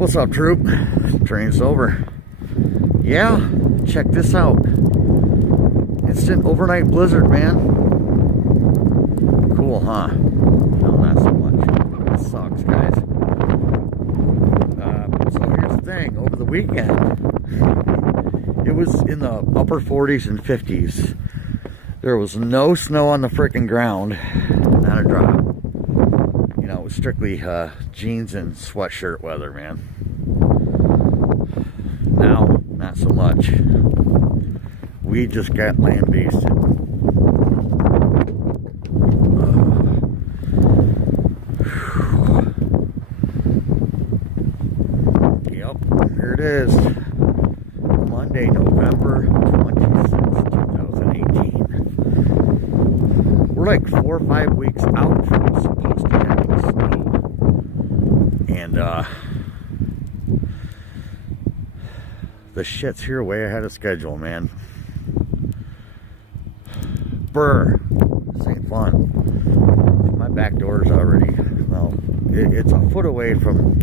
What's up, troop? Train's over. Yeah, check this out. Instant overnight blizzard, man. Cool, huh? No, not so much. This sucks, guys. So here's the thing. Over the weekend, it was in the upper 40s and 50s. There was no snow on the freaking ground. Not a drop. You know, it was strictly jeans and sweatshirt weather, man. Now, not so much. We just got land basted. Yep, here it is. Monday, November 26th, 2018. We're like 4 or 5 weeks out from supposed to having snow. And the shit's here way ahead of schedule, man. Brr. This ain't fun. My back door's already, well, it's a foot away from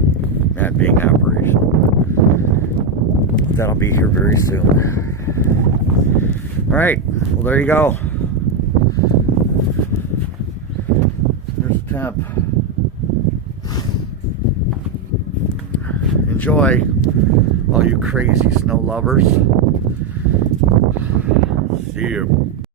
that being operational. That'll be here very soon. Alright, well there you go. There's the temp. Enjoy, all you crazy snow lovers. See you.